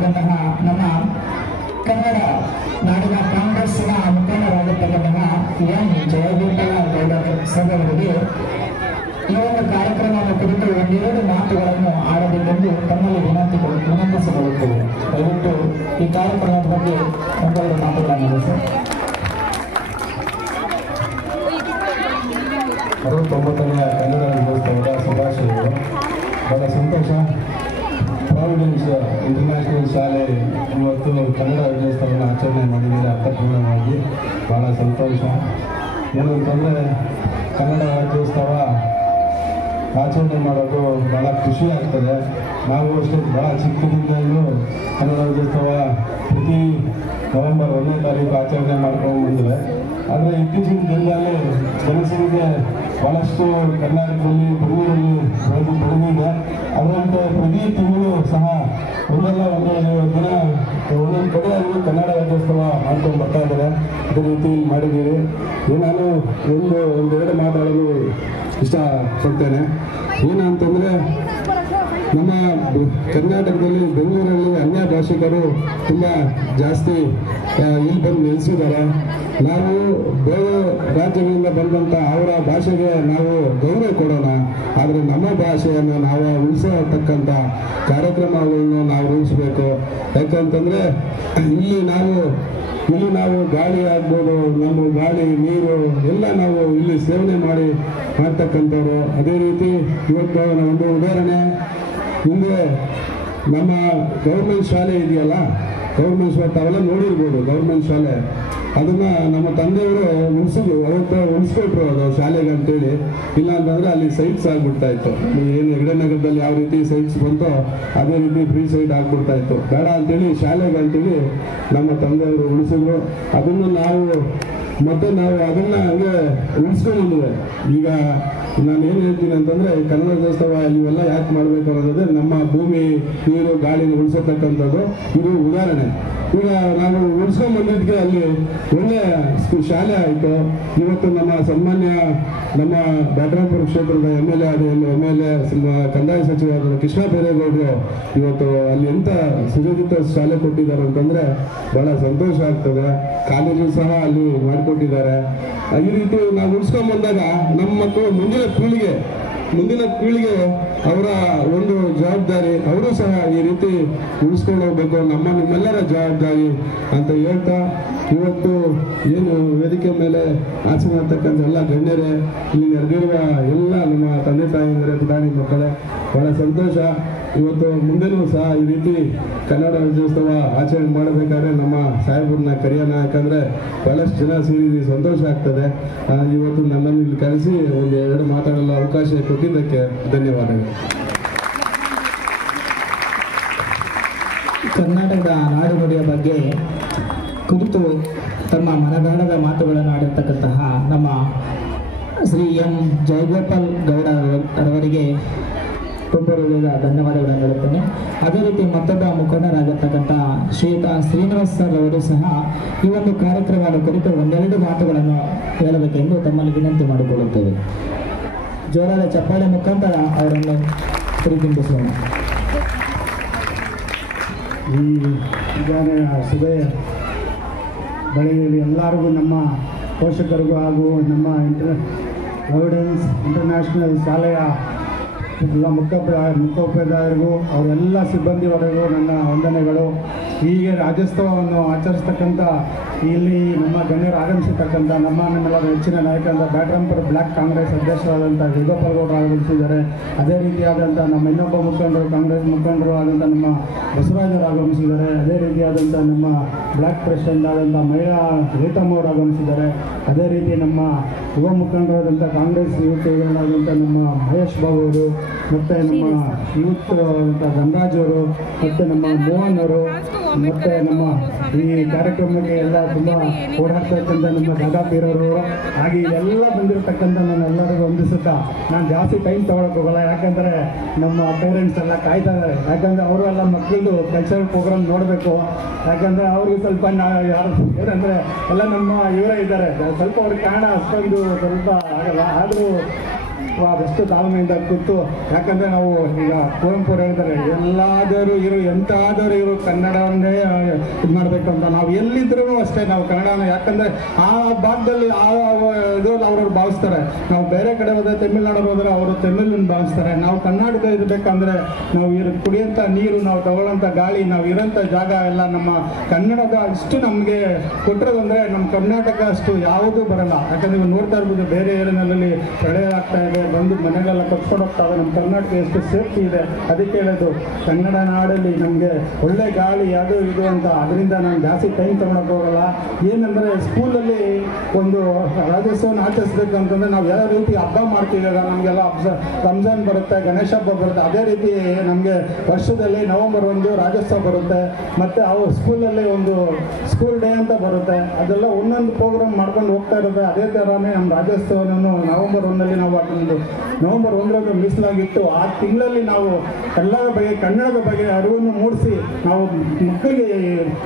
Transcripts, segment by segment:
ಆಗಿರ್ತಕ್ಕಂತಹ ನಮ್ಮ ಕನ್ನಡ ನಾಡಿನ ಕಾಂಗ್ರೆಸ್ಸಿನ ಮುಖಂಡರಾಗಿರ್ತಕ್ಕಂತಹ ಎನ್ ಜಯಗೋಪಾಲ ಗೌಡ ಸರ್ ಅವರಿಗೆ ಈ ಒಂದು ಕಾರ್ಯಕ್ರಮದ ಕುರಿತು ಒಂದೆರಡು ಮಾತುಗಳನ್ನು ಆಡಬೇಕೆಂದು ತಮ್ಮಲ್ಲಿ ವಿನಂತಿಸಿಕೊಳ್ಳುತ್ತೇವೆ. ದಯವಿಟ್ಟು ಈ ಕಾರ್ಯಕ್ರಮದ ಬಗ್ಗೆ ಒಂದೆರಡು ಮಾತುಗಳನ್ನು ಸರ್. 69ನೇ ಕನ್ನಡ ರಾಜ್ಯೋತ್ಸವದ ಶುಭಾಶಯಗಳು. ಬಹಳ ಸಂತೋಷ. ಪ್ರಾವಿಡೆನ್ಸ್ ಇಂಟರ್ನ್ಯಾಷನಲ್ ಶಾಲೆ ಇವತ್ತು ಕನ್ನಡ ರಾಜ್ಯೋತ್ಸವವನ್ನು ಆಚರಣೆ ಮಾಡಿದರೆ ಅರ್ಥಪೂರ್ಣವಾಗಿ ಭಾಳ ಸಂತೋಷ. ಏನು ಅಂತಂದರೆ ಕನ್ನಡ ರಾಜ್ಯೋತ್ಸವ ಆಚರಣೆ ಮಾಡೋದು ಭಾಳ ಖುಷಿ ಆಗ್ತದೆ. ನಾವು ಅಷ್ಟೇ ಭಾಳ ಚಿಕ್ಕದಿಂದಲೂ ಕನ್ನಡ ರಾಜ್ಯೋತ್ಸವ ಪ್ರತಿ ನವೆಂಬರ್ 1ನೇ ತಾರೀಕು ಆಚರಣೆ ಮಾಡ್ಕೊಂಡು ಬಂದರೆ, ಆದರೆ ಇತ್ತೀಚಿನ ದಿನದಲ್ಲಿ ಜನಸಂಖ್ಯೆ ಭಾಳಷ್ಟು ಕರ್ನಾಟಕದಲ್ಲಿ ಬೆಂಗಳೂರಲ್ಲಿ ಬೆಳೆದಿದೆ. ಅದರಂತೆ ಪ್ರತಿ ತಿಂಗಳು ಸಹ ಒಂದಲ್ಲ ಒಂದೊಂದು ದಿನ ಒಂದೊಂದು ಕಡೆ ಕನ್ನಡ ರಾಜ್ಯೋತ್ಸವ ಮಾಡ್ಕೊಂಡು ಬರ್ತಾ ಇದ್ದಾರೆ. ಅದೇ ರೀತಿ ಮಾಡಿದ್ದೀರಿ. ನಾನು ಒಂದೆರಡು ಮಾತಾಡಲು ಇಷ್ಟಪಡ್ತೇನೆ. ಏನಂತಂದರೆ, ನಮ್ಮ ಕರ್ನಾಟಕದಲ್ಲಿ ಬೆಂಗಳೂರಲ್ಲಿ ಅನ್ಯ ಭಾಷಿಕರು ತುಂಬ ಜಾಸ್ತಿ ಇಲ್ಲಿ ಬಂದು ನೆಲೆಸಿದ್ದಾರೆ. ನಾವು ಬೇರೆ ರಾಜ್ಯಗಳಿಂದ ಬಂದಂಥ ಅವರ ಭಾಷೆಗೆ ನಾವು ಗೌರವ ಕೊಡೋಣ, ಆದರೆ ನಮ್ಮ ಭಾಷೆಯನ್ನು ನಾವು ಉಳಿಸತಕ್ಕಂಥ ಕಾರ್ಯಕ್ರಮಗಳನ್ನು ನಾವು ರೂಪಿಸಬೇಕು. ಯಾಕಂತಂದರೆ ಇಲ್ಲಿ ನಾವು ಗಾಳಿ ಆಗ್ಬೋದು, ನಮ್ಮ ಗಾಳಿ ನೀರು ಎಲ್ಲ ನಾವು ಇಲ್ಲಿ ಸೇವನೆ ಮಾಡ್ತಕ್ಕಂಥವ್ರು. ಅದೇ ರೀತಿ ಇವತ್ತು ಒಂದು ಉದಾಹರಣೆ, ಹಿಂದೆ ನಮ್ಮ ಗೌರ್ಮೆಂಟ್ ಶಾಲೆ ಇದೆಯಲ್ಲ, ಗೌರ್ಮೆಂಟ್ ಶಾಲೆ ತಾವೆಲ್ಲ ನೋಡಿರ್ಬೋದು. ಗೌರ್ಮೆಂಟ್ ಶಾಲೆ ಅದನ್ನು ನಮ್ಮ ತಂದೆಯವರು ಉಳಿಸ್ಕೊಟ್ರು ಅದು ಶಾಲೆಗೆ ಅಂತೇಳಿ. ಇಲ್ಲ ಅಂತಂದರೆ ಅಲ್ಲಿ ಸೈಟ್ಸ್ ಆಗಿಬಿಡ್ತಾ ಇತ್ತು. ಏನು ಹೆಗಡೆ ನಗರದಲ್ಲಿ ಯಾವ ರೀತಿ ಸೈಟ್ಸ್ ಬಂತೋ ಅದೇ ರೀತಿ ಫ್ರೀ ಸೈಟ್ ಆಗಿಬಿಡ್ತಾ ಇತ್ತು. ಬೇಡ ಅಂತೇಳಿ ಶಾಲೆಗೆ ಅಂತೇಳಿ ನಮ್ಮ ತಂದೆಯವರು ಉಳಿಸಿದ್ರು. ಅದನ್ನು ನಾವು ಅದನ್ನು ಹಂಗೆ ಉಳಿಸ್ಕೊಂಡಿದ್ವಿ. ಈಗ ನಾನು ಏನು ಹೇಳ್ತೀನಿ ಅಂತಂದರೆ, ಕನ್ನಡ ರಾಜ್ಯೋತ್ಸವ ಇವೆಲ್ಲ ಯಾಕೆ ಮಾಡಬೇಕು ಅನ್ನೋದೇ ನಮ್ಮ ಭೂಮಿ, ನೀರು, ಗಾಳಿನ ಉಳಿಸತಕ್ಕಂಥದ್ದು. ಇದು ಉದಾಹರಣೆ. ಈಗ ನಾವು ಉಳಿಸ್ಕೊಂಡು ಬಂದಿದ್ದಕ್ಕೆ ಅಲ್ಲಿ ಒಳ್ಳೆ ಶಾಲೆ ಆಯಿತು. ಇವತ್ತು ನಮ್ಮ ಸನ್ಮಾನ್ಯ ನಮ್ಮ ಬ್ಯಾಟರಾಂಪುರ ಕ್ಷೇತ್ರದ MLA ಕಂದಾಯ ಸಚಿವರಾದ ಕೃಷ್ಣ ಬೈರೇಗೌಡರು ಇವತ್ತು ಅಲ್ಲಿ ಎಂಥ ಸುಸಜ್ಜಿತ ಶಾಲೆ ಕೊಟ್ಟಿದ್ದಾರೆ ಅಂತಂದರೆ ಭಾಳ ಸಂತೋಷ ಆಗ್ತದೆ. ಕಾಲೇಜು ಸಹ ಅಲ್ಲಿ ಮಾಡಿಕೊಟ್ಟಿದ್ದಾರೆ. ಈ ರೀತಿ ನಾವು ಉಳಿಸ್ಕೊಂಡು ಬಂದಾಗ ನಮ್ಮ ಮಕ್ಕಳು ಮುಂದಿನ ಪೀಳಿಗೆ ಅವರ ಒಂದು ಜವಾಬ್ದಾರಿ, ಅವರು ಸಹ ಈ ರೀತಿ ಉಳಿಸ್ಕೊಂಡು ಹೋಗ್ಬೇಕು, ನಿಮ್ಮೆಲ್ಲರ ಜವಾಬ್ದಾರಿ ಅಂತ ಹೇಳ್ತಾ, ಇವತ್ತು ಏನು ವೇದಿಕೆ ಮೇಲೆ ಆಚರಣೆ ಮಾಡ್ತಕ್ಕಂಥ ಎಲ್ಲ ಗಣ್ಯರೇ, ಇಲ್ಲಿ ನೆರೆದಿರುವ ಎಲ್ಲ ನಮ್ಮ ತಂದೆ ತಾಯಿಯಂದರೆ, ಪುಟಾಣಿ ಮಕ್ಕಳೇ, ಬಹಳ ಸಂತೋಷ. ಇವತ್ತು ಮುಂದೆನೂ ಸಹ ಈ ರೀತಿ ಕನ್ನಡ ರಾಜ್ಯೋತ್ಸವ ಆಚರಣೆ ಮಾಡಬೇಕಾದ್ರೆ ನಮ್ಮ ಸಾಹೇಬ್ರನ್ನ ಕರೆಯೋಣ. ಯಾಕಂದರೆ ಬಹಳಷ್ಟು ಜನ ಸೇರಿ ಸಂತೋಷ ಆಗ್ತದೆ. ಇವತ್ತು ನನ್ನನ್ನು ಇಲ್ಲಿ ಕರೆಸಿ ಒಂದೆರಡು ಮಾತಾಡಲು ಅವಕಾಶ ಕೊಟ್ಟಿದ್ದಕ್ಕೆ ಧನ್ಯವಾದಗಳು. ಕರ್ನಾಟಕದ ನಾಡುನುಡಿಯ ಬಗ್ಗೆ ಕುರಿತು ತಮ್ಮ ಮನದಾಳದ ಮಾತುಗಳನ್ನು ಆಡಿರ್ತಕ್ಕಂತಹ ನಮ್ಮ ಶ್ರೀ ಎಂ ಜಯಗೋಪಾಲ್ ಗೌಡ ಅವರಿಗೆ ತುಂಬ ಹೃದಯದ ಧನ್ಯವಾದಗಳನ್ನು ಹೇಳುತ್ತೇನೆ. ಅದೇ ರೀತಿ ಮತ್ತೊಬ್ಬ ಮುಖಂಡರಾಗಿರ್ತಕ್ಕಂಥ ಶ್ರೀಯುತ ಶ್ರೀನಿವಾಸ್ ಸರ್ ಅವರು ಸಹ ಈ ಒಂದು ಕಾರ್ಯಕ್ರಮದ ಕುರಿತು ಒಂದೆರಡು ಮಾತುಗಳನ್ನು ಹೇಳಬೇಕೆಂದು ತಮ್ಮಲ್ಲಿ ವಿನಂತಿ ಮಾಡಿಕೊಳ್ಳುತ್ತೇವೆ. ಜೋರಾದ ಚಪ್ಪಾಳೆ ಮುಖಾಂತರ ಅವರನ್ನು ಪ್ರೀತಿಂಬಿಸೋಣ. ಈ ವಿಧಾನ ಸಭೆ ಬಳಿಯಲ್ಲಿ ಎಲ್ಲರಿಗೂ, ನಮ್ಮ ಪೋಷಕರಿಗೂ ಹಾಗೂ ನಮ್ಮ ಪ್ರಾವಿಡೆನ್ಸ್ ಇಂಟರ್ನ್ಯಾಷನಲ್ ಶಾಲೆಯ ಎಲ್ಲ ಮುಖ್ಯೋಪಾಧ್ಯಾಯರಿಗೂ ಅವರೆಲ್ಲ ಸಿಬ್ಬಂದಿವರೆಗೂ ನನ್ನ ವಂದನೆಗಳು. ಹೀಗೆ ರಾಜ್ಯೋತ್ಸವವನ್ನು ಆಚರಿಸ್ತಕ್ಕಂಥ ಇಲ್ಲಿ ನಮ್ಮ ಗಣ್ಯರು ಆಗಮಿಸಿರ್ತಕ್ಕಂಥ ನಮ್ಮೆಲ್ಲರ ಹೆಚ್ಚಿನ ನಾಯಕರಾದ ಬ್ಯಾಟರಾಂಪುರ ಬ್ಲಾಕ್ ಕಾಂಗ್ರೆಸ್ ಅಧ್ಯಕ್ಷರಾದಂಥ ಜಯಗೋಪಾಲ್ ಗೌಡರು ಆಗಮಿಸಿದ್ದಾರೆ. ಅದೇ ರೀತಿಯಾದಂಥ ನಮ್ಮ ಇನ್ನೊಬ್ಬ ಮುಖಂಡರು, ಕಾಂಗ್ರೆಸ್ ಮುಖಂಡರು ಆದಂಥ ನಮ್ಮ ಬಸವರಾಜರು ಆಗಮಿಸಿದ್ದಾರೆ. ಅದೇ ರೀತಿಯಾದಂಥ ನಮ್ಮ ಬ್ಲಾಕ್ ಪ್ರೆಸಿಡೆಂಟ್ ಆದಂಥ ಮಹಿಳಾ ರೀತಮ್ಮ ಅವರು ಆಗಮಿಸಿದ್ದಾರೆ. ಅದೇ ರೀತಿ ನಮ್ಮ ಯುವ ಮುಖಂಡರಾದಂಥ ಕಾಂಗ್ರೆಸ್ ಯೂತ್ ಆದಂಥ ನಮ್ಮ ಮಹೇಶ್ ಬಾಬು ಅವರು, ಮತ್ತು ನಮ್ಮ ಯೂತ್ ಆದಂಥ ಧನರಾಜ್ ಅವರು, ಮತ್ತು ನಮ್ಮ ಮೋಹನ್ ಅವರು, ಮತ್ತು ನಮ್ಮ ಈ ಕಾರ್ಯಕ್ರಮಕ್ಕೆ ಎಲ್ಲ ತುಂಬ ಓಡಾಡ್ತಕ್ಕಂಥ ನಮ್ಮ ದಾದಾಪೀರವರು, ಹಾಗೆ ಎಲ್ಲ ಬಂದಿರತಕ್ಕಂಥ ನಾನು ಎಲ್ಲರಿಗೂ ವಂದಿಸುತ್ತಾ, ನಾನು ಜಾಸ್ತಿ ಟೈಮ್ ತೊಗೊಳಕ್ಕೆ ಹೋಗಲ್ಲ. ಯಾಕಂದರೆ ನಮ್ಮ ಪೇರೆಂಟ್ಸ್ ಎಲ್ಲ ಕಾಯ್ತಾ ಇದ್ದಾರೆ. ಯಾಕಂದರೆ ಅವರು ಎಲ್ಲ ಮಕ್ಕಳದು ಕಲ್ಚರಲ್ ಪ್ರೋಗ್ರಾಮ್ ನೋಡಬೇಕು. ಯಾಕಂದರೆ ಅವ್ರಿಗೆ ಸ್ವಲ್ಪ ಏನಂದರೆ ಎಲ್ಲ ನಮ್ಮ ಇವರೇ ಇದ್ದಾರೆ, ಸ್ವಲ್ಪ ಅವ್ರಿಗೆ ಕಾರಣ ಅಷ್ಟೊಂದು ಸ್ವಲ್ಪ ಆಗಲ್ಲ. ಆದರೂ ಆದಷ್ಟು ತಾಳ್ಮೆಯಿಂದ ಕೂತು, ಯಾಕಂದರೆ ನಾವು ಈಗ ಕುವೆಂಪು ಹೇಳಿದ್ದಾರೆ, ಎಲ್ಲಾದರೂ ಇರು ಎಂತಾದರೂ ಇರು ಕನ್ನಡವನ್ನೇ ಇದು ಮಾಡಬೇಕು ಅಂತ. ನಾವು ಎಲ್ಲಿದ್ರೂ ಅಷ್ಟೇ ನಾವು ಕನ್ನಡನ, ಯಾಕಂದರೆ ಆ ಭಾಗದಲ್ಲಿ ಇದ್ರಲ್ಲಿ ಅವ್ರವ್ರು ಭಾವಿಸ್ತಾರೆ. ನಾವು ಬೇರೆ ಕಡೆ ಹೋದರೆ ತಮಿಳ್ನಾಡು ಹೋದರೆ ಅವರು ತಮಿಳನ್ನು ಭಾವಿಸ್ತಾರೆ. ನಾವು ಕರ್ನಾಟಕ ಇರಬೇಕಂದ್ರೆ ನಾವು ಕುಡಿಯೋಂಥ ನೀರು, ನಾವು ತಗೊಳ್ಳೋಂಥ ಗಾಳಿ, ನಾವು ಇರೋಂಥ ಜಾಗ ಎಲ್ಲ ನಮ್ಮ ಕನ್ನಡದ ಅಷ್ಟು ನಮಗೆ ಕೊಟ್ಟಿರೋದಂದರೆ ನಮ್ಮ ಕರ್ನಾಟಕ ಅಷ್ಟು ಯಾವುದೂ ಬರಲ್ಲ. ಯಾಕಂದರೆ ನೀವು ನೋಡ್ತಾ ಇರ್ಬೋದು ಬೇರೆ ಏರಿಯಾನಲ್ಲಿ ಪ್ರಳಯ ಆಗ್ತಾ ಇದೆ, ಬಂದು ಮನೆಗಳೆಲ್ಲ ಕಟ್ಕೊಂಡು ಹೋಗ್ತಾವೆ. ನಮ್ಮ ಕರ್ನಾಟಕ ಎಷ್ಟು ಸೇಫ್ಟಿ ಇದೆ, ಅದಕ್ಕೆ ಹೇಳೋದು ಕನ್ನಡ ನಾಡಲ್ಲಿ ನಮಗೆ ಒಳ್ಳೆ ಗಾಳಿ ಅದು ಇದು ಅಂತ. ಅದರಿಂದ ನಾನು ಜಾಸ್ತಿ ಟೈಮ್ ತೊಗೊಳಕ್ಕೆ ಹೋಗಲ್ಲ. ಏನಂದರೆ ಸ್ಕೂಲಲ್ಲಿ ಒಂದು ರಾಜ್ಯೋತ್ಸವನ ಆಚರಿಸ್ಬೇಕು ಅಂತಂದರೆ ನಾವು ಯಾವ ರೀತಿ ಹಬ್ಬ ಮಾಡ್ತೀವಿ, ನಮಗೆಲ್ಲ ರಂಜಾನ್ ಬರುತ್ತೆ, ಗಣೇಶ ಹಬ್ಬ ಬರುತ್ತೆ, ಅದೇ ರೀತಿ ನಮಗೆ ವರ್ಷದಲ್ಲಿ ನವೆಂಬರ್ 1 ರಾಜ್ಯೋತ್ಸವ ಬರುತ್ತೆ. ಮತ್ತು ಅವ್ರ ಸ್ಕೂಲಲ್ಲಿ ಒಂದು ಸ್ಕೂಲ್ ಡೇ ಅಂತ ಬರುತ್ತೆ. ಅದೆಲ್ಲ ಒಂದೊಂದು ಪ್ರೋಗ್ರಾಮ್ ಮಾಡ್ಕೊಂಡು ಹೋಗ್ತಾ ಇರುತ್ತೆ. ಅದೇ ಥರನೇ ನಮ್ಮ ರಾಜ್ಯೋತ್ಸವನೂ ನವೆಂಬರ್ 1 ನಾವು ಅದೊಂದು ನವೆಂಬರ್ 1 ಮೀಸಲಾಗಿಟ್ಟು ಆ ತಿಂಗಳಲ್ಲಿ ನಾವು ಎಲ್ಲರ ಬಗ್ಗೆ ಕನ್ನಡದ ಬಗ್ಗೆ ಅರಿವನ್ನು ಮೂಡಿಸಿ ನಾವು ಮಕ್ಕಳಿಗೆ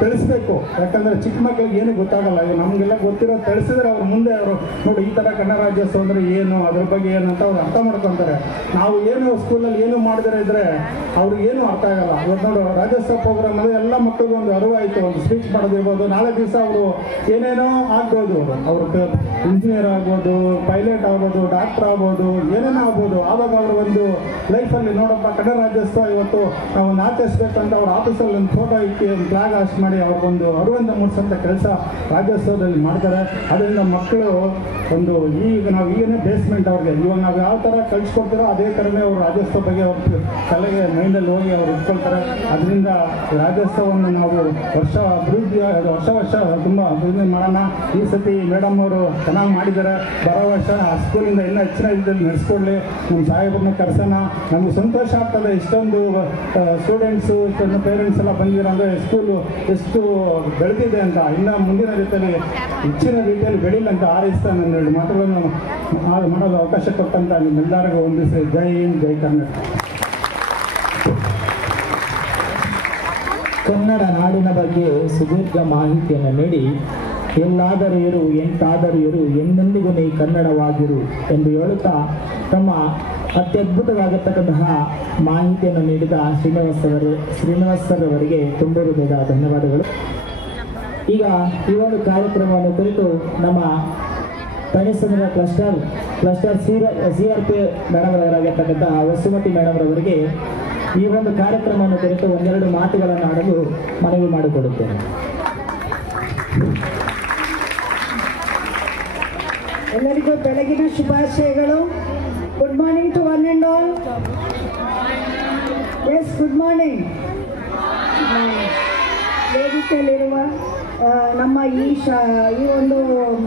ತಿಳಿಸ್ಬೇಕು. ಯಾಕಂದರೆ ಚಿಕ್ಕ ಮಕ್ಕಳಿಗೆ ಏನು ಗೊತ್ತಾಗಲ್ಲ. ನಮಗೆಲ್ಲ ಗೊತ್ತಿರೋ ತಿಳಿಸಿದ್ರೆ ಅವ್ರು ಮುಂದೆ ಅವರು ನೋಡಿ ಈ ಥರ ಕನ್ನಡ ರಾಜ್ಯೋತ್ಸವ ಅಂದರೆ ಏನು, ಅದ್ರ ಬಗ್ಗೆ ಏನು ಅಂತ ಅವ್ರು ಅರ್ಥ ಮಾಡ್ಕೊತಾರೆ. ನಾವು ಏನು ಸ್ಕೂಲಲ್ಲಿ ಏನು ಮಾಡಿದ್ರೆ ಇದ್ರೆ ಅವ್ರಿಗೆ ಏನು ಅರ್ಥ ಆಗಲ್ಲ. ಇವತ್ತು ನೋಡು ರಾಜ್ಯೋತ್ಸವ ಪ್ರೋಗ್ರಾಮ್ ಅಂದರೆ ಎಲ್ಲ ಮಕ್ಕಳಿಗೆ ಒಂದು ಅರಿವಾಯಿತು, ಒಂದು ಸ್ಪೀಚ್ ಮಾಡೋದಿರ್ಬೋದು. ನಾಳೆ ದಿವಸ ಅವರು ಏನೇನೋ ಆಗ್ಬೋದು, ಅವರು ಇಂಜಿನಿಯರ್ ಆಗ್ಬೋದು, ಪೈಲಟ್ ಆಗ್ಬೋದು, ಡಾಕ್ಟರ್ ಆಗ್ಬೋದು, ಏನೇನೋ ಆಗ್ಬೋದು. ಆವಾಗ ಅವರು ಒಂದು ಲೈಫಲ್ಲಿ ನೋಡಪ್ಪ ಕನ್ನಡ ರಾಜ್ಯೋತ್ಸವ ಇವತ್ತು ನಾವು ಆಚರಿಸ್ಬೇಕಂತ ಅವ್ರ ಆಫೀಸಲ್ಲಿ ಒಂದು ಫೋಟೋ ಇಟ್ಟು ಒಂದು ಫ್ಲಾಗ್ ಹಾಸ್ಟ್ ಮಾಡಿ ಅವ್ರಿಗೊಂದು ಅರಿವನ್ನು ಮೂಡಿಸೋಂಥ ಕೆಲಸ ರಾಜ್ಯೋತ್ಸವದಲ್ಲಿ ಮಾಡ್ತಾರೆ. ಅದರಿಂದ ಮಕ್ಕಳು ಒಂದು ಈಗ ನಾವು ಈಗನೇ ಬೇಸ್ಮೆಂಟ್ ಅವ್ರಿಗೆ ಇವಾಗ ನಾವು ಯಾವ ಥರ ಕಲಿಸ್ಕೊಡ್ತೀರೋ ಅದೇ ಥರನೇ ಅವರು ರಾಜ್ಯೋತ್ಸವ ಬಗ್ಗೆ ಅವ್ರ ತಲೆಗೆ ಮೈಂಡಲ್ಲಿ ಹೋಗಿ ಅವ್ರು ಇಟ್ಕೊಳ್ತಾರೆ. ಅದರಿಂದ ರಾಜ್ಯೋತ್ಸವವನ್ನು ನಾವು ವರ್ಷ ತುಂಬ ಅಭಿವೃದ್ಧಿ ಮಾಡೋಣ. ಈ ಸತಿ ಮೇಡಮ್ ಅವರು ಚೆನ್ನಾಗಿ ಮಾಡಿದ್ದಾರೆ. ಬರೋ ವರ್ಷ ಆ ಸ್ಕೂಲಿಂದ ಇನ್ನೂ ಹೆಚ್ಚಿನ ಇದರಲ್ಲಿ ನಡೆಸ್ಕೊಡ್ಲಿ. ನಮ್ಮ ಸಾಹೇಬ್ರನ್ನ ಕರೆಸೋಣ. ನಮಗೆ ಸಂತೋಷ ಆಗ್ತದೆ, ಇಷ್ಟೊಂದು ಸ್ಟೂಡೆಂಟ್ಸು ಇಷ್ಟೊಂದು ಪೇರೆಂಟ್ಸ್ ಎಲ್ಲ ಬಂದಿರೋ ಅಂದರೆ ಸ್ಕೂಲು ಎಷ್ಟು ಬೆಳೆದಿದೆ ಅಂತ. ಇನ್ನು ಮುಂದಿನ ರೀತಿಯಲ್ಲಿ ಹೆಚ್ಚಿನ ರೀತಿಯಲ್ಲಿ ಬೆಳೀಲಿ ಅಂತ ಹಾರೈಸ್ತಾ ನನ್ನ 2 ಮಾತುಗಳನ್ನು ಮಾಡಲು ಅವಕಾಶ ಕೊಟ್ಟಂತ ನಿಮ್ಮೆಲ್ಲರಿಗೂ ವಂದಿಸಿ. ಜೈ ಹಿಂದ್, ಜೈ ಕರ್ನಾಟಕ. ಕನ್ನಡ ನಾಡಿನ ಬಗ್ಗೆ ಸುದೀರ್ಘ ಮಾಹಿತಿಯನ್ನು ನೀಡಿ, ಎಲ್ಲಾದರೂ ಇರು ಎಂತಾದರೂ ಇರು ಎಂದೆಂದಿಗೂ ನೀ ಕನ್ನಡವಾಗಿರು ಎಂದು ಹೇಳುತ್ತಾ ತಮ್ಮ ಅತ್ಯದ್ಭುತವಾಗಿರ್ತಕ್ಕಂತಹ ಮಾಹಿತಿಯನ್ನು ನೀಡಿದ ಶ್ರೀನಿವಾಸ್ ಸರ್ ಅವರಿಗೆ ತುಂಬ ಹೃದಯದ ಧನ್ಯವಾದಗಳು. ಈಗ ಈ ಒಂದು ಕಾರ್ಯಕ್ರಮವನ್ನು ಕುರಿತು ನಮ್ಮ ತಣಿಸಂದ್ರ ಕ್ಲಸ್ಟರ್ CRP ಮೇಡಮ್ ಅವರಾಗಿರ್ತಕ್ಕಂತಹ ವಸುಮತಿ ಮೇಡಮ್ ಅವರಿಗೆ ಈ ಒಂದು ಕಾರ್ಯಕ್ರಮವನ್ನು ಕುರಿತು ಒಂದೆರಡು ಮಾತುಗಳನ್ನು ಆಡಲು ಮನವಿ ಮಾಡಿಕೊಡುತ್ತೇನೆ. ಎಲ್ಲರಿಗೂ ಬೆಳಗಿನ ಶುಭಾಶಯಗಳು. Good morning to one and all. Yes, good morning. ವೇದಿಕೆಯಲ್ಲಿರುವ ನಮ್ಮ ಈ ಒಂದು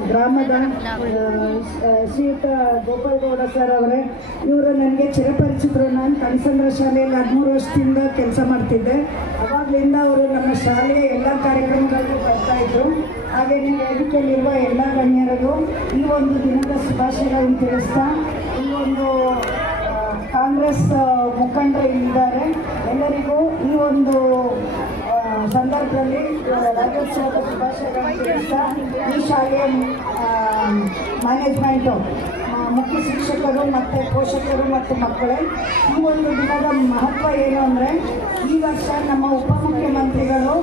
ಗ್ರಾಮದ ಶ್ರೀಯುತ ಗೋಪಾಲ್ಗೌಡ ಸರ್ ಅವರೇ, ಇವರು ನನಗೆ ಚಿರಪರಿಚಿತರು. ನಾನು ಕನಸಂದ್ರ ಶಾಲೆಯಲ್ಲಿ 13 ವರ್ಷದಿಂದ ಕೆಲಸ ಮಾಡ್ತಿದ್ದೆ. ಅವಾಗಲಿಂದ ಅವರು ನಮ್ಮ ಶಾಲೆಯ ಎಲ್ಲ ಕಾರ್ಯಕ್ರಮಗಳಿಗೂ ಬರ್ತಾಯಿದ್ರು. ಹಾಗೆ ವೇದಿಕೆಯಲ್ಲಿರುವ ಎಲ್ಲ ಗಣ್ಯರಿಗೂ ಈ ಒಂದು ದಿನದ ಶುಭಾಶಯಗಳನ್ನು ತಿಳಿಸ್ತಾ, ಈ ಒಂದು ಕಾಂಗ್ರೆಸ್ ಮುಖಂಡರು ಇದ್ದಾರೆ ಎಲ್ಲರಿಗೂ ಈ ಒಂದು ಸಂದರ್ಭದಲ್ಲಿ ರಾಜ್ಯೋತ್ಸವದ ಶುಭಾಶಯಗಳನ್ನು ತಿಳಿಸ್ತಾ, ಈ ಶಾಲೆಯ ಮ್ಯಾನೇಜ್ಮೆಂಟು, ಮುಖ್ಯ ಶಿಕ್ಷಕರು ಮತ್ತು ಪೋಷಕರು ಮತ್ತು ಮಕ್ಕಳೇ, ಈ ಒಂದು ದಿನದ ಮಹತ್ವ ಏನು ಅಂದರೆ, ಈ ವರ್ಷ ನಮ್ಮ ಉಪಮುಖ್ಯಮಂತ್ರಿಗಳು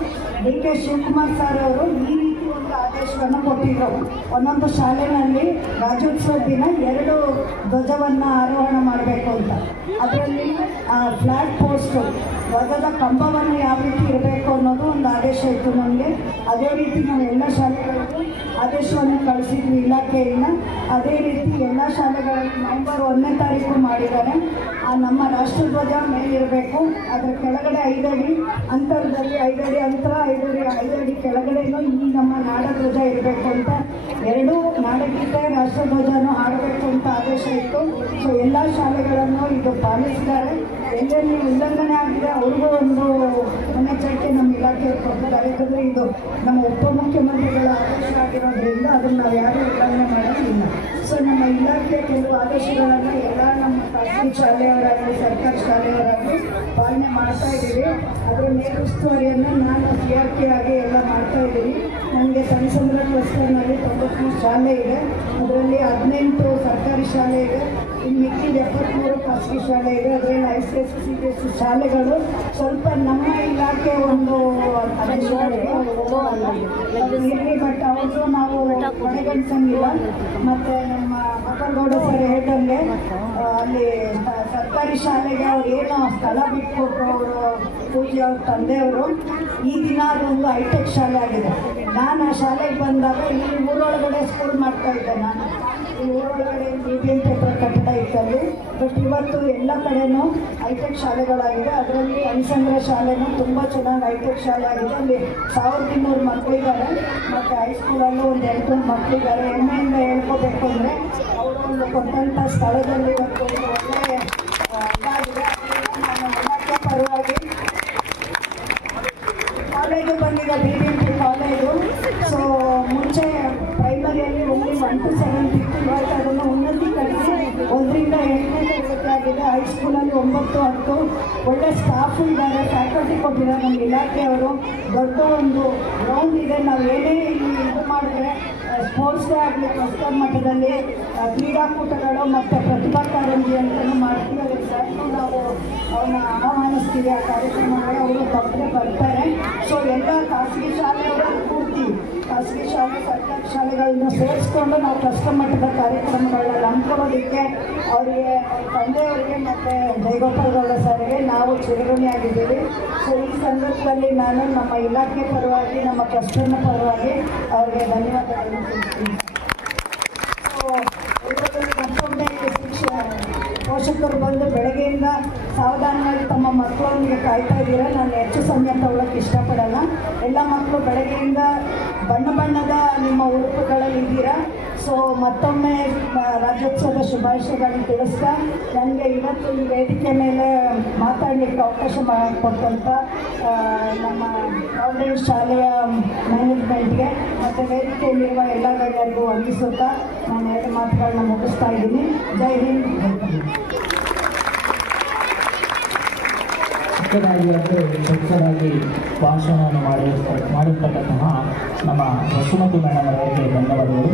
DK ಶಿವಕುಮಾರ್ ಸರ್ ಅವರು ಈ ರೀತಿ ಒಂದು ಆದೇಶವನ್ನು ಕೊಟ್ಟಿದ್ದರು. ಒಂದೊಂದು ಶಾಲೆಯಲ್ಲಿ ರಾಜ್ಯೋತ್ಸವ ದಿನ 2 ಧ್ವಜವನ್ನು ಆರೋಹಣ ಮಾಡಬೇಕು ಅಂತ. ಅದರಲ್ಲಿ ಫ್ಲ್ಯಾಗ್ ಪೋಸ್ಟು, ಧ್ವಜದ ಕಂಬವನ್ನು ಯಾವ ರೀತಿ ಇರಬೇಕು ಅನ್ನೋದು ಒಂದು ಆದೇಶ ಇತ್ತು ನಮಗೆ. ಅದೇ ರೀತಿ ನಾವು ಎಲ್ಲ ಶಾಲೆಗಳಿಗೂ ಆದೇಶವನ್ನು ಕಳಿಸಿದ್ವಿ ಇಲಾಖೆಯಿಂದ. ಅದೇ ರೀತಿ ಎಲ್ಲ ಶಾಲೆಗಳಲ್ಲಿ ನವೆಂಬರ್ 1ನೇ ತಾರೀಕು ಮಾಡಿದ್ದಾರೆ. ನಮ್ಮ ರಾಷ್ಟ್ರಧ್ವಜ ಮೇಲಿರಬೇಕು, ಅದರ ಕೆಳಗಡೆ 5 ಅಡಿ ಅಂತರದಲ್ಲಿ 5 ಅಡಿ ಅಂತರ, 5 ಅಡಿ ಕೆಳಗಡೆನೂ ಈ ನಮ್ಮ ನಾಡಧ್ವಜ ಇರಬೇಕು ಅಂತ. 2 ನಾಡಗೀತೆ ರಾಷ್ಟ್ರಧ್ವಜನೂ ಹಾಡಬೇಕು ಅಂತ ಆದೇಶ ಇತ್ತು. ಸೊ ಎಲ್ಲ ಶಾಲೆಗಳನ್ನು ಇದು ಪಾಲಿಸಿದ್ದಾರೆ. ಎಲ್ಲೆಲ್ಲಿ ಉಲ್ಲಂಘನೆ ಆಗಿದೆ ಅವ್ರಿಗೂ ಒಂದು ಮುನ್ನೆಚ್ಚರಿಕೆ ನಮ್ಮ ಇಲಾಖೆ ಕೊಟ್ಟಿದ್ದಾರೆ. ಯಾಕಂದರೆ ಇದು ನಮ್ಮ ಉಪಮುಖ್ಯಮಂತ್ರಿಗಳ ಆದೇಶ ಆಗಿರೋದ್ರಿಂದ ಅದನ್ನು ನಾವು ಯಾರೂ ಉಲ್ಲಂಘನೆ ಮಾಡೋದಿಲ್ಲ. ಸೊ ನಮ್ಮ ಇಲಾಖೆಯ ಕೆಲವು ಆದೇಶಗಳನ್ನು ಎಲ್ಲ ನಮ್ಮ ಖಾಸಗಿ ಶಾಲೆಯವರಾಗಲಿ ಸರ್ಕಾರಿ ಶಾಲೆಯವರಾಗಲಿ ಪಾಲನೆ ಮಾಡ್ತಾ ಇದ್ದೀವಿ. ಅದರ ಮೇಲುಸ್ತುವಾರಿಯನ್ನು ನಾನು CRP ಆಗಿ ಎಲ್ಲ ಮಾಡ್ತಾ ಇದ್ದೀನಿ. ನನಗೆ ತಣಿಸಂದ್ರ ಕ್ಲಸ್ಟರ್ನಲ್ಲಿ 93 ಶಾಲೆ ಇದೆ. ಅದರಲ್ಲಿ 18 ಸರ್ಕಾರಿ ಶಾಲೆ ಇದೆ, ಇನ್ನು ಮಿಕ್ಕಿದ 73 ಖಾಸಗಿ ಶಾಲೆ ಇದೆ. ಅದರಲ್ಲಿ ICSE CBSE ಶಾಲೆಗಳು ಸ್ವಲ್ಪ ನಮ್ಮ ಇಲಾಖೆ ಒಂದು ಇರಲಿ, ಬಟ್ ಅವರು ನಾವು ಕಡೆಗಣಿಸಂಗಿಲ್ಲ. ಮತ್ತು ನಮ್ಮ ಮಕ್ಕಳಗೌಡ ಸರ್ ಹೇಳ್ದಂಗೆ ಅಲ್ಲಿ ಸರ್ಕಾರಿ ಶಾಲೆಗೆ ಅವ್ರು ಏನೋ ಸ್ಥಳ ಬಿಟ್ಕೊಟ್ರು ಅವರು ಪೂಜೆ ಅವ್ರ ತಂದೆಯವರು. ಈ ದಿನ ಅದೊಂದು ಹೈಟೆಕ್ ಶಾಲೆ ಆಗಿದೆ. ನಾನು ಆ ಶಾಲೆಗೆ ಬಂದಾಗ ಇಲ್ಲಿ ಊರೊಳಗಡೆ ಸ್ಕೂಲ್ ಮಾಡ್ತಾ ಇದ್ದೆ. ನಾನು ಈ ಊರೊಳಗಡೆ BBM ಪೇಪರ್ ಕಟ್ಟಡ ಇತ್ತಲ್ಲಿ. ಬಟ್ ಇವತ್ತು ಎಲ್ಲ ಕಡೆನೂ ಹೈಟೆಕ್ ಶಾಲೆಗಳಾಗಿದೆ. ಅದರಲ್ಲಿ ಅನಿಸಂದ್ರ ಶಾಲೆನೂ ತುಂಬ ಚೆನ್ನಾಗಿ ಹೈಟೆಕ್ ಶಾಲೆ ಆಗಿದೆ. ಅಲ್ಲಿ 1200 ಮಕ್ಕಳಿದ್ದಾರೆ. ಮತ್ತು ಹೈಸ್ಕೂಲಲ್ಲೂ ಒಂದು 800 ಮಕ್ಕಳಿದ್ದಾರೆ. ಹೆಮ್ಮೆಯಿಂದ ಹೇಳ್ಕೋಬೇಕು ಅಂದರೆ ಅವರು ಒಂದು ಕೊಟ್ಟಂಥ ಸ್ಥಳದಲ್ಲಿ ಒಂದು ಒಳ್ಳೆಯ ಇದಾಗಿದೆ. ನಾನು ಇಲಾಖೆ ಪರವಾಗಿ ಕಾಲೇಜು ಬಂದಿದೆ, BBMP ಕಾಲೇಜು. ಸೊ ಮುಂಚೆ ಪ್ರೈಮರಿಯಲ್ಲಿ ಓನ್ಲಿ 1 to 7 ಇತ್ತು. ಇವಾಗ ಅದನ್ನು ಉನ್ನತೀಕರಿಸಿ 1ರಿಂದ 8ನೇ ತರಗತಿ ಆಗಿದೆ. ಹೈಸ್ಕೂಲಲ್ಲಿ 9, 10 ಒಳ್ಳೆ ಸ್ಟಾಫ್ ಇದ್ದಾರೆ, ಫ್ಯಾಕಲ್ಟಿ ಕೊಟ್ಟಿದ್ದಾರೆ ನಮ್ಮ ಇಲಾಖೆಯವರು. ದೊಡ್ಡ ಒಂದು ಗ್ರೌಂಡ್ ಇದೆ. ನಾವು ಏನೇ ಇಲ್ಲಿ ಇದು ಮಾಡಿದ್ರೆ ಸ್ಪೋರ್ಟ್ಸ್ ಡೇ ಆಗಲಿ, ಕ್ಲಸ್ಟರ್ ಮಟ್ಟದಲ್ಲಿ ಕ್ರೀಡಾಕೂಟಗಳು ಮತ್ತು ಪ್ರತಿಭಾ ಕಾರಂಜಿ ಅಂತಲೂ ಮಾಡ್ತೀವಿ. ಅದಕ್ಕೆ ಸರ್ನು ನಾವು ಅವನ್ನ ಆಹ್ವಾನಿಸ್ತೀವಿ ಆ ಕಾರ್ಯಕ್ರಮಕ್ಕೆ. ಅವರು ತಪ್ಪದೆ ಬರ್ತಾರೆ. ಸೊ ಎಲ್ಲ ಖಾಸಗಿ ಶಾಲೆಯವರು ಕೂಡ್ತೀವಿ. ಖಾಸಗಿ ಶಾಲೆ, ಸರ್ಕಾರಿ ಶಾಲೆಗಳನ್ನ ಸೇರಿಸ್ಕೊಂಡು ನಾವು ಕ್ಲಸ್ಟರ್ ಮಟ್ಟದ ಕಾರ್ಯಕ್ರಮಗಳನ್ನ ಹಮ್ಮಿಕೊಳ್ಳೋದಕ್ಕೆ ಅವರಿಗೆ, ತಂದೆಯವರಿಗೆ ಮತ್ತು ಜಯಗೋಪಾಲ್ ಗೌಡ ಸರ್ಗೆ ನಾವು ಚಿರಋಣಿಯಾಗಿದ್ದೀವಿ. ಸೊ ಈ ಸಂದರ್ಭದಲ್ಲಿ ನಾನು ನಮ್ಮ ಇಲಾಖೆ ಪರವಾಗಿ, ನಮ್ಮ ಕ್ಲಸ್ಟರ್ನ ಪರವಾಗಿ ಅವರಿಗೆ ಧನ್ಯವಾದಗಳನ್ನು ತಿಳಿಸ್ತೀನಿ. ಸೊ ಮತ್ತೊಮ್ಮೆ ಪೋಷಕರು ಬಂದು ಬೆಳಗ್ಗೆಯಿಂದ ಸಾವಧಾನವಾಗಿ ತಮ್ಮ ಮಕ್ಕಳೊಂದಿಗೆ ಕಾಯ್ತಾ ಇದ್ದೀರಾ. ನಾನು ಹೆಚ್ಚು ಸಮಯ ತಗೊಳ್ಳೋಕ್ಕೆ ಇಷ್ಟಪಡಲ್ಲ. ಎಲ್ಲ ಮಕ್ಕಳು ಬೆಳಗ್ಗೆಯಿಂದ ಬಣ್ಣ ಬಣ್ಣದ ನಿಮ್ಮ ಉಡುಪುಗಳಲ್ಲಿ ಇದ್ದೀರಾ. ಸೊ ಮತ್ತೊಮ್ಮೆ ರಾಜ್ಯೋತ್ಸವದ ಶುಭಾಶಯಗಳನ್ನು ತಿಳಿಸ್ತಾ, ನನಗೆ ಇವತ್ತು ಈ ವೇದಿಕೆ ಮೇಲೆ ಮಾತಾಡಲಿಕ್ಕೆ ಅವಕಾಶ ಮಾಡಿಕೊಟ್ಟಂಥ ನಮ್ಮ ಗೌರ್ಮೆಂಟ್ ಶಾಲೆಯ ಮ್ಯಾನೇಜ್ಮೆಂಟ್ಗೆ ಮತ್ತು ವೇದಿಕೆಯಲ್ಲಿರುವ ಎಲ್ಲ ಗಣ್ಯರಿಗೂ ವಂದಿಸುತ್ತಾ ನಾನು 2 ಮಾತುಗಳನ್ನ ಮುಗಿಸ್ತಾ ಇದ್ದೀನಿ. ಜೈ ಹಿಂದ್. ಚಿಕ್ಕದಾಗಿ ಭಾಷಣವನ್ನು ಮಾಡಿರ್ತಕ್ಕಂತಹ ನಮ್ಮ ವಸುಮತಿ ಮೇಡಮ್ ಅವರಿಗೆ ಧನ್ಯವಾದಗಳು.